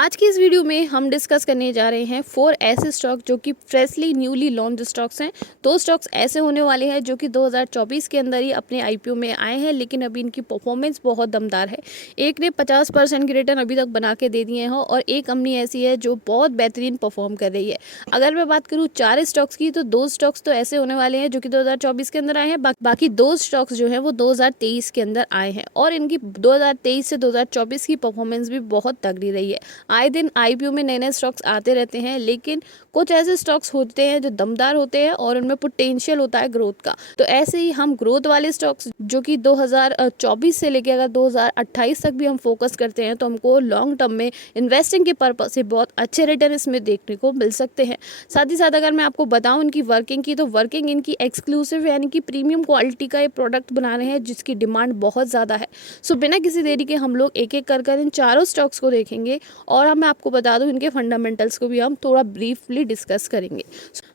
आज की इस वीडियो में हम डिस्कस करने जा रहे हैं 4 ऐसे स्टॉक जो कि फ्रेशली न्यूली लॉन्च स्टॉक्स हैं। 2 स्टॉक्स ऐसे होने वाले हैं जो कि 2024 के अंदर ही अपने आईपीओ में आए हैं, लेकिन अभी इनकी परफॉर्मेंस बहुत दमदार है। एक ने 50% की रिटर्न अभी तक बना के दे दिए हैं और एक कंपनी ऐसी है जो बहुत बेहतरीन परफॉर्म कर रही है। अगर मैं बात करूँ 4 स्टॉक्स की, तो 2 स्टॉक्स तो ऐसे होने वाले हैं जो कि 2024 के अंदर आए हैं, बाकी 2 स्टॉक्स जो हैं वो 2023 के अंदर आए हैं और इनकी 2023 से 2024 की परफॉर्मेंस भी बहुत तगड़ी रही है। आए दिन आईपीओ में नए नए स्टॉक्स आते रहते हैं, लेकिन कुछ ऐसे स्टॉक्स होते हैं जो दमदार होते हैं और उनमें पोटेंशियल होता है ग्रोथ का। तो ऐसे ही हम ग्रोथ वाले स्टॉक्स जो कि 2024 से लेकर अगर 2028 तक भी हम फोकस करते हैं, तो हमको लॉन्ग टर्म में इन्वेस्टिंग के पर्पज से बहुत अच्छे रिटर्न इसमें देखने को मिल सकते हैं। साथ ही साथ अगर मैं आपको बताऊं इनकी वर्किंग की, तो वर्किंग इनकी एक्सक्लूसिव यानी कि प्रीमियम क्वालिटी का ये प्रोडक्ट बना रहे हैं जिसकी डिमांड बहुत ज़्यादा है। सो बिना किसी देरी के हम लोग एक एक कर इन चारों स्टॉक्स को देखेंगे और मैं आपको बता दूं इनके फंडामेंटल्स को भी हम थोड़ा ब्रीफली डिस्कस करेंगे।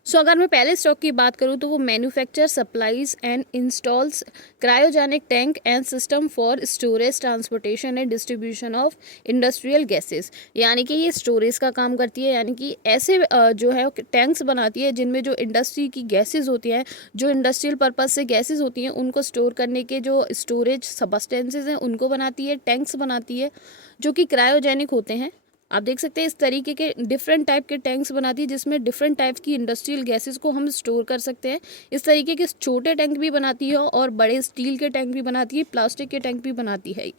सो अगर मैं पहले स्टॉक की बात करूं, तो वो manufacture supplies and installs cryogenic tank and system for storage transportation and distribution of industrial gases, यानी कि ये स्टोरेज का काम करती है, यानी कि ऐसे जो है टैंक्स बनाती है जिनमें जो इंडस्ट्री की गैसेज होती हैं, जो इंडस्ट्रियल पर्पज से गैसेज होती हैं, उनको स्टोर करने के जो स्टोरेज सबस्टेंसेज हैं उनको बनाती है, टैंक्स बनाती है जो कि क्रायोजेनिक होते हैं। आप देख सकते हैं इस तरीके के डिफरेंट टाइप के टैंक्स बनाती है जिसमें डिफरेंट टाइप की इंडस्ट्रियल गैसेस को हम स्टोर कर सकते हैं। इस तरीके के छोटे टैंक भी बनाती है और बड़े स्टील के टैंक भी बनाती है, प्लास्टिक के टैंक भी बनाती है।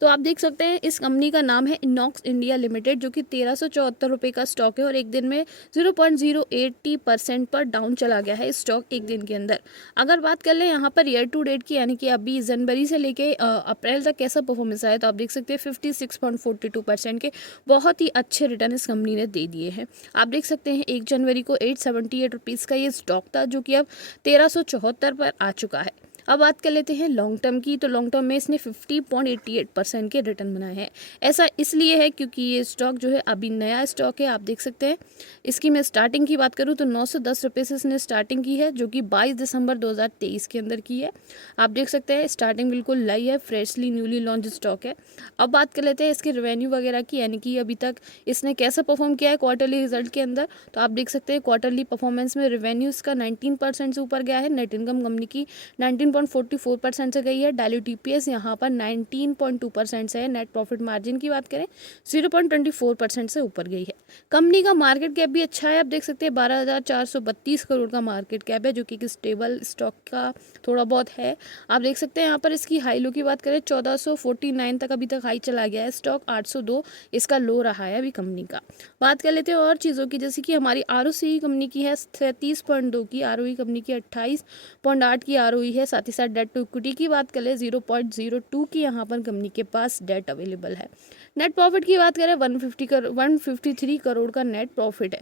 तो आप देख सकते हैं इस कंपनी का नाम है इनॉक्स इंडिया लिमिटेड, जो कि 1374 रुपये का स्टॉक है और एक दिन में 0.080% पर डाउन चला गया है स्टॉक एक दिन के अंदर। अगर बात कर ले यहाँ पर ईयर टू डेट की, यानी कि अभी जनवरी से लेके अप्रैल तक कैसा परफॉर्मेंस आया, तो आप देख सकते हैं 56.42% के बहुत ही अच्छे रिटर्न इस कंपनी ने दे दिए हैं। आप देख सकते हैं 1 जनवरी को 878 रुपीज़ का ये स्टॉक था जो कि अब 1374 पर आ चुका है। अब बात कर लेते हैं लॉन्ग टर्म की, तो लॉन्ग टर्म में इसने 50.88% के रिटर्न बनाए हैं। ऐसा इसलिए है क्योंकि ये स्टॉक जो है अभी नया स्टॉक है। आप देख सकते हैं इसकी मैं स्टार्टिंग की बात करूँ तो 910 रुपये से इसने स्टार्टिंग की है, जो कि 22 दिसंबर 2023 के अंदर की है। आप देख सकते हैं स्टार्टिंग बिल्कुल नई है, फ्रेशली न्यूली लॉन्च स्टॉक है। अब बात कर लेते हैं इसके रेवेन्यू वगैरह की, यानी कि अभी तक इसने कैसा परफॉर्म किया है क्वार्टरली रिजल्ट के अंदर। तो आप देख सकते हैं क्वार्टरली परफॉर्मेंस में रेवेन्यू इसका 19% से ऊपर गया है, नेट इनकम कंपनी की 19.44% से गई है, डायल्यूट ईपीएस यहाँ पर 19.2% से है, नेट प्रॉफिट मार्जिन की बात करें 0.24% से ऊपर गई है। कंपनी का मार्केट कैप भी अच्छा है, आप देख सकते हैं 12,432 करोड़ का मार्केट कैप है, जो कि स्टेबल स्टॉक का थोड़ा बहुत है। आप देख सकते हैं यहाँ पर इसकी हाई लो की बात करें 1449 तक अभी तक हाई चला गया है स्टॉक, 802 इसका लो रहा है अभी कंपनी का। बात कर लेते हैं और चीज़ों की, जैसे कि हमारी आरओसी कंपनी की है 33.2 की, आरओई कंपनी की 28.8 की आरओई है। साथ ही साथ डेट टू इक्विटी की बात करें 0.02 की यहाँ पर कंपनी के पास डेट अवेलेबल है। नेट प्रॉफिट की बात करें 153 करोड़ का नेट प्रॉफिट है।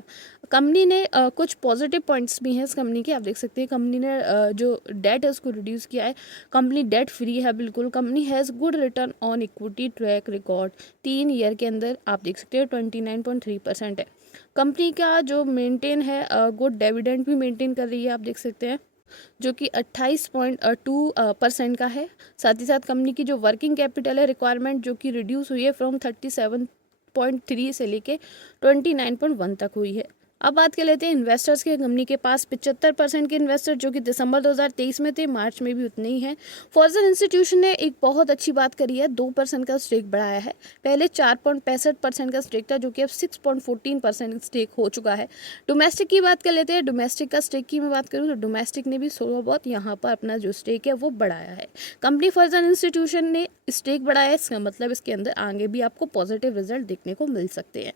कंपनी ने कुछ पॉजिटिव पॉइंट्स भी हैं इस कंपनी के। आप देख सकते हैं कंपनी ने जो डेट है उसको रिड्यूस किया है, कंपनी डेट फ्री है बिल्कुल। Company has good return on equity track record 3 year के अंदर आप देख सकते हैं 29.3% है। कंपनी का जो मेंटेन है गुड डिविडेंड भी मेंटेन कर रही है, आप देख सकते हैं, जो कि 28.2% का है। साथ ही साथ कंपनी की जो वर्किंग कैपिटल है रिक्वायरमेंट, जो कि रिड्यूस हुई है फ्रॉम 37.3 से लेके 29.1 तक हुई है। अब बात कर लेते हैं इन्वेस्टर्स के। कंपनी के पास 75% के इन्वेस्टर जो कि दिसंबर 2023 में थे, मार्च में भी उतने ही हैं। फॉर्जन इंस्टीट्यूशन ने एक बहुत अच्छी बात करी है, 2% का स्टेक बढ़ाया है। पहले 4.65% का स्टेक था, जो कि अब 6.14% स्टेक हो चुका है। डोमेस्टिक की बात कर लेते हैं। डोमेस्टिक का स्टेक की मैं बात करूँ तो डोमेस्टिक ने भी थोड़ा बहुत यहाँ पर अपना जो स्टेक है वो बढ़ाया है। कंपनी फॉर्जन इंस्टीट्यूशन ने स्टेक बढ़ाया है, इसका मतलब इसके अंदर आगे भी आपको पॉजिटिव रिजल्ट देखने को मिल सकते हैं।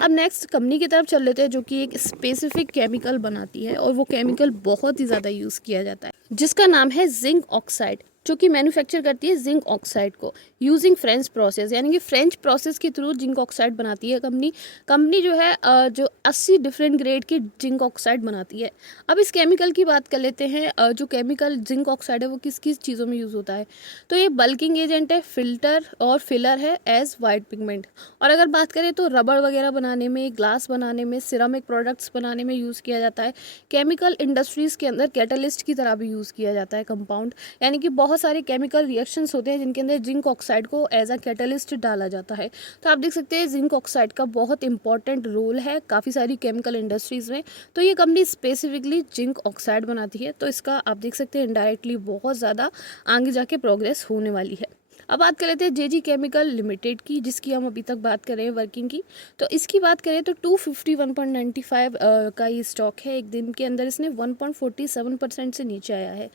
अब नेक्स्ट कंपनी की तरफ चल लेते हैं, जो कि एक स्पेसिफिक केमिकल बनाती है और वो केमिकल बहुत ही ज़्यादा यूज़ किया जाता है, जिसका नाम है जिंक ऑक्साइड, जो कि मैन्युफैक्चर करती है जिंक ऑक्साइड को यूजिंग फ्रेंच प्रोसेस, यानी कि फ्रेंच प्रोसेस के थ्रू जिंक ऑक्साइड बनाती है कंपनी जो है जो 80 डिफरेंट ग्रेड की जिंक ऑक्साइड बनाती है। अब इस केमिकल की बात कर लेते हैं। जो केमिकल जिंक ऑक्साइड है वो किस किस चीज़ों में यूज़ होता है, तो ये बल्किंग एजेंट है, फिल्टर और फिलर है एज वाइट पिगमेंट। और अगर बात करें तो रबड़ वगैरह बनाने में, ग्लास बनाने में, सिरामिक प्रोडक्ट्स बनाने में यूज़ किया जाता है। केमिकल इंडस्ट्रीज़ के अंदर कैटलिस्ट की तरह भी यूज़ किया जाता है कंपाउंड, यानी कि बहुत बहुत सारे केमिकल रिएक्शंस होते हैं जिनके अंदर जिंक ऑक्साइड को एज अ कैटलिस्ट डाला जाता है। तो आप देख सकते हैं जिंक ऑक्साइड का बहुत इंपॉर्टेंट रोल है काफ़ी सारी केमिकल इंडस्ट्रीज़ में। तो ये कंपनी स्पेसिफिकली जिंक ऑक्साइड बनाती है, तो इसका आप देख सकते हैं इनडायरेक्टली बहुत ज़्यादा आगे जाके प्रोग्रेस होने वाली है। अब बात कर लेते हैं जेजी केमिकल लिमिटेड की, जिसकी हम अभी तक बात कर रहे हैं वर्किंग की। तो इसकी बात करें तो 251.95 का ये स्टॉक है। एक दिन के अंदर इसने 1.47% से नीचे आया है।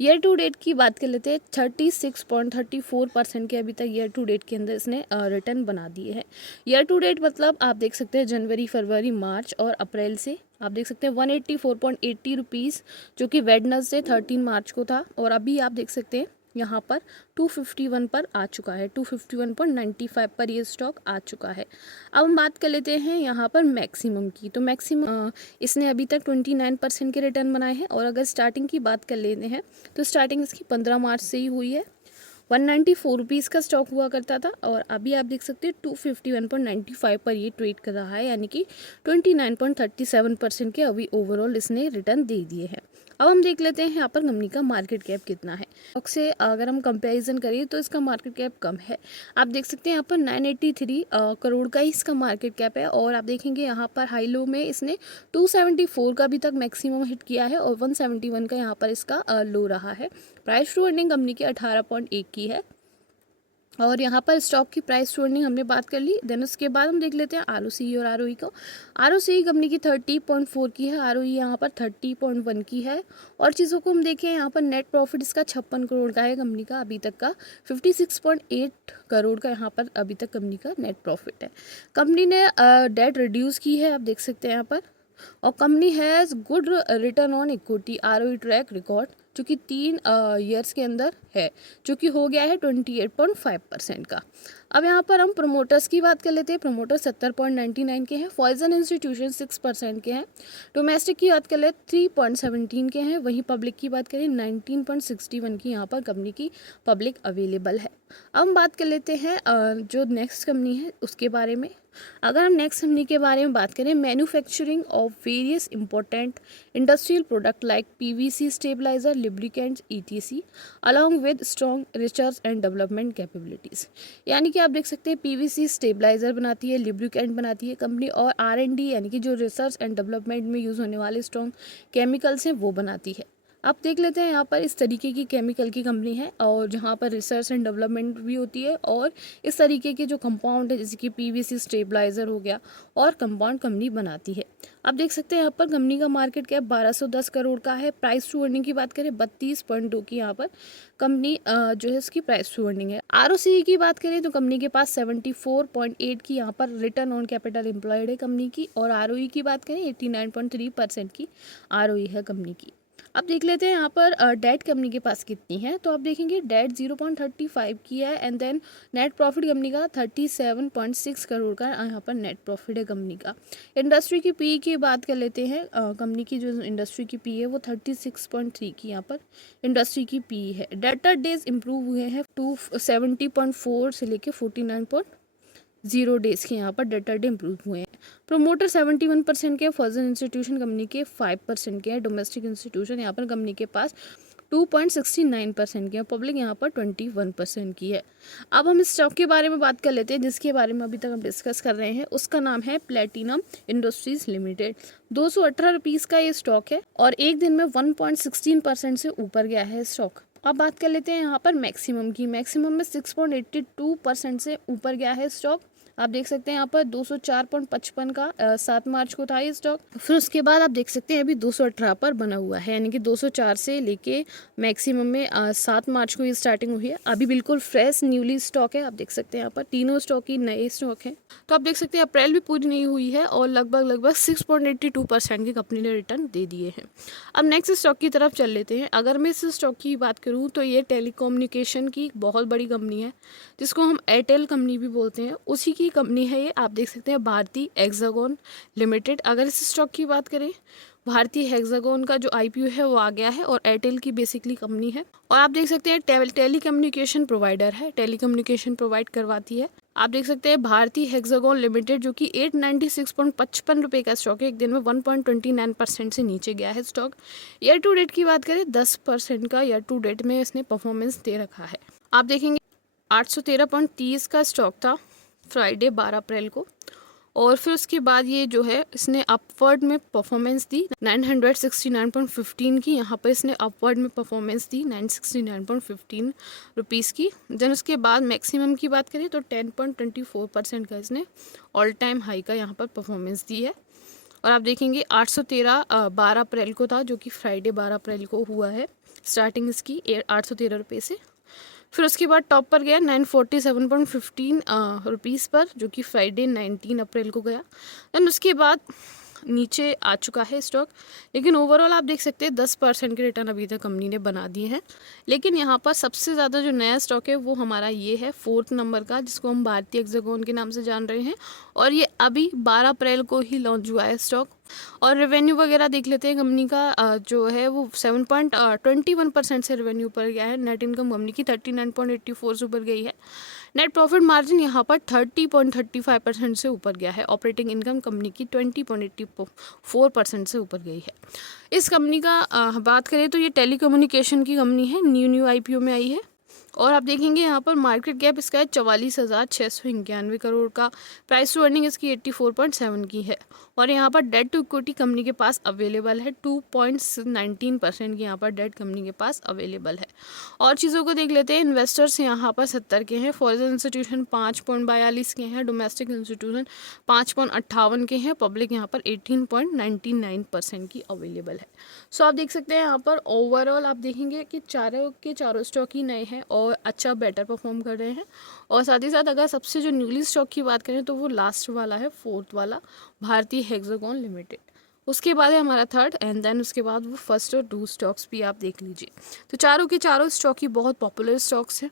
ईयर टू डेट की बात कर लेते हैं 36.34% के अभी तक ईयर टू डेट के अंदर इसने रिटर्न बना दिए हैं। ईयर टू डेट मतलब आप देख सकते हैं जनवरी, फरवरी, मार्च और अप्रैल से आप देख सकते हैं 184.80 रुपीज़, जो कि वेडनेसडे 13 मार्च को था, और अभी आप देख सकते हैं यहाँ पर 251 पर आ चुका है, 251.95 पर ये स्टॉक आ चुका है। अब हम बात कर लेते हैं यहाँ पर मैक्सिमम की। तो मैक्सिमम इसने अभी तक 29% के रिटर्न बनाए हैं, और अगर स्टार्टिंग की बात कर लेते हैं तो स्टार्टिंग इसकी 15 मार्च से ही हुई है। 194 रुपीज़ का स्टॉक हुआ करता था, और अभी आप देख सकते हैं 251.95 पर ये ट्रेड कर रहा है, यानी कि 29.37% के अभी ओवरऑल इसने रिटर्न दे दिए हैं। अब हम देख लेते हैं यहाँ पर कंपनी का मार्केट कैप कितना है। स्टॉक से अगर हम कंपैरिजन करें तो इसका मार्केट कैप कम है। आप देख सकते हैं यहाँ पर 983 करोड़ का ही इसका मार्केट कैप है, और आप देखेंगे यहाँ पर हाई लो में इसने 274 का अभी तक मैक्सिमम हिट किया है, और 171 का यहाँ पर इसका लो रहा है। प्राइस टू अर्निंग कंपनी की 18.1 की है, और यहाँ पर स्टॉक की प्राइस टू अर्निंग हमने बात कर ली। देन उसके बाद हम देख लेते हैं आरओसी और आरओई को। आरओसी कंपनी की 30.4 की है, आरओई यहाँ पर 30.1 की है। और चीज़ों को हम देखें यहाँ पर नेट प्रॉफिट इसका 56 करोड़ का है कंपनी का अभी तक का, 56.8 करोड़ का यहाँ पर अभी तक कंपनी का नेट प्रॉफिट है। कंपनी ने डेट रिड्यूस की है, आप देख सकते हैं यहाँ पर, और company has good return on equity ROE track record, जो कि 3 ईयर्स के अंदर है, जो कि हो गया है 28.5% का। अब यहाँ पर हम प्रोमोटर्स की बात कर लेते हैं। प्रोमोटर 70.99 के हैं, फॉइजन इंस्टीट्यूशन 6% के हैं, डोमेस्टिक की बात कर ले 3.17 के हैं, वहीं पब्लिक की बात करें 19.61 की यहाँ पर कंपनी की पब्लिक अवेलेबल है। अब हम बात कर लेते हैं जो नेक्स्ट कंपनी है उसके बारे में। अगर हम नेक्स्ट कंपनी के बारे में बात करें, manufacturing of various important industrial product like PVC stabiliser, lubricants etc, along with strong research and development capabilities. यानी कि आप देख सकते हैं पीवीसी स्टेबलाइजर बनाती है, लिब्रिकेंट बनाती है कंपनी, और आर&डी यानी कि जो रिसर्च एंड डेवलपमेंट में यूज़ होने वाले स्ट्रॉन्ग केमिकल्स हैं वो बनाती है। आप देख लेते हैं यहाँ पर इस तरीके की केमिकल की कंपनी है, और जहाँ पर रिसर्च एंड डेवलपमेंट भी होती है, और इस तरीके के जो कंपाउंड है जैसे कि पीवीसी स्टेबलाइजर हो गया और कंपाउंड कंपनी बनाती है। आप देख सकते हैं यहाँ पर कंपनी का मार्केट कैप 1210 करोड़ का है। प्राइस टू अर्निंग की बात करें 32.2 की यहाँ पर कंपनी जो है इसकी प्राइस टू अर्निंग है। आरओसी की बात करें तो कंपनी के पास 74.8 की यहाँ पर रिटर्न ऑन कैपिटल एम्प्लॉयड है कंपनी की, और आरओई की बात करें 89.3% की आरओई है कंपनी की। अब देख लेते हैं यहाँ पर डेट कंपनी के पास कितनी है। तो आप देखेंगे डेट 0.35 की है, and then net profit company का 37.6 करोड़ का यहाँ पर नेट प्रॉफिट है कंपनी का। इंडस्ट्री की पी की बात कर लेते हैं। कंपनी की जो इंडस्ट्री की पी है वो 36.3 की यहाँ पर इंडस्ट्री की पी है। डेटर डेज इंप्रूव हुए हैं 270.4 से लेके 49.0 डेज के यहाँ पर डेटर डे इंप्रूव हुए हैं। प्रोमोटर 71% के, फॉर्जन इंस्टीट्यूशन कंपनी के 5% के हैं, डोमेस्टिक इंस्टीट्यूशन यहाँ पर कंपनी के पास 2.69% के हैं, पब्लिक यहाँ पर 21% की है। अब हम इस स्टॉक के बारे में बात कर लेते हैं जिसके बारे में अभी तक हम डिस्कस कर रहे हैं। उसका नाम है प्लेटिनम इंडस्ट्रीज लिमिटेड। 218 रुपीज़ का ये स्टॉक है, और एक दिन में 1.16% से ऊपर गया है स्टॉक। अब बात कर लेते हैं यहाँ पर मैक्सिमम की। मैक्सिमम में 6.82% से ऊपर गया है स्टॉक। आप देख सकते हैं यहाँ पर 204.55 का 7 मार्च को था ये स्टॉक। फिर उसके बाद आप देख सकते हैं अभी 218 पर बना हुआ है, यानी कि 204 से लेके मैक्सिमम में 7 मार्च को ये स्टार्टिंग हुई है। अभी बिल्कुल फ्रेश न्यूली स्टॉक है। आप देख सकते हैं यहाँ पर तीनों स्टॉक ही नए स्टॉक हैं। तो आप देख सकते हैं अप्रैल भी पूरी नहीं हुई है, और लगभग 6.82% की कंपनी ने रिटर्न दे दिए हैं। अब नेक्स्ट स्टॉक की तरफ चल लेते हैं। अगर मैं इस स्टॉक की बात करूँ तो ये टेलीकम्युनिकेशन की बहुत बड़ी कंपनी है, जिसको हम एयरटेल कंपनी भी बोलते हैं, उसी की कंपनी है ये। आप देख सकते हैं भारती एक्सागॉन लिमिटेड। अगर इस स्टॉक की बात करें भारतीय हेक्सागोन का जो आईपीओ है वो आ गया है और एयरटेल की बेसिकली कंपनी है। और आप देख सकते हैं टेलीकम्युनिकेशन प्रोवाइडर है, टेलीकम्युनिकेशन प्रोवाइड करवाती है। आप देख सकते हैं भारतीय हेक्सागोन लिमिटेड जो कि 896.55 रुपये का स्टॉक है, एक दिन में 1.29% से नीचे गया है स्टॉक। ईयर टू डेट की बात करें 10% का ईयर टू डेट में इसने परफॉर्मेंस दे रखा है। आप देखेंगे 813.30 का स्टॉक था फ्राइडे 12 अप्रैल को, और फिर उसके बाद ये जो है इसने अपवर्ड में परफॉर्मेंस दी 969.15 की, यहाँ पर इसने अपवर्ड में परफॉर्मेंस दी 969.15 रुपीज़ की। देन उसके बाद मैक्सिमम की बात करें तो 10.24% का इसने ऑल टाइम हाई का यहाँ पर परफॉर्मेंस दी है। और आप देखेंगे 813 12 अप्रैल को था, जो कि फ्राइडे 12 अप्रैल को हुआ है स्टार्टिंग इसकी 813 रुपये से। फिर उसके बाद टॉप पर गया 947.15 रुपीज़ पर, जो कि फ्राइडे 19 अप्रैल को गया। देन उसके बाद नीचे आ चुका है स्टॉक, लेकिन ओवरऑल आप देख सकते हैं 10% के रिटर्न अभी तक कंपनी ने बना दिए हैं। लेकिन यहाँ पर सबसे ज़्यादा जो नया स्टॉक है वो हमारा ये है 4th नंबर का, जिसको हम भारतीय हेक्सागोन के नाम से जान रहे हैं, और ये अभी 12 अप्रैल को ही लॉन्च हुआ है स्टॉक। और रेवेन्यू वगैरह देख लेते हैं कंपनी का, जो है वो 7.21% से रेवेन्यू पर गया है। नेट इनकम कंपनी की 39.84 से ऊपर गई है। नेट प्रॉफिट मार्जिन यहाँ पर 30.35% से ऊपर गया है। ऑपरेटिंग इनकम कंपनी की 20.84% से ऊपर गई है। इस कंपनी का बात करें तो ये टेलीकम्युनिकेशन की कंपनी है, न्यू आईपीओ में आई है। और आप देखेंगे यहाँ पर मार्केट कैप इसका है 44,691 करोड़ का। प्राइस टू अर्निंग इसकी 84.7 की है। और यहाँ पर डेट टू इक्विटी कंपनी के पास अवेलेबल है 2.19% की यहाँ पर डेट कंपनी के पास अवेलेबल है। और चीज़ों को देख लेते हैं। इन्वेस्टर्स यहाँ पर 70 के हैं, फॉरेन इंस्टीट्यूशन 5.42 के हैं, डोमेस्टिक इंस्टीट्यूशन 5.58 के हैं, पब्लिक यहाँ पर 18.99% की अवेलेबल है। सो आप देख सकते हैं यहाँ पर ओवरऑल आप देखेंगे कि चारों के चारों स्टॉक ही नए हैं और अच्छा बेटर परफॉर्म कर रहे हैं। और साथ ही साथ अगर सबसे जो न्यूली स्टॉक की बात करें तो वो लास्ट वाला है, 4th वाला, भारतीय हेक्सागोन लिमिटेड। उसके बाद है हमारा 3rd, एंड देन उसके बाद वो 1st और 2 स्टॉक्स भी आप देख लीजिए। तो चारों के चारों स्टॉक ही बहुत पॉपुलर स्टॉक्स हैं।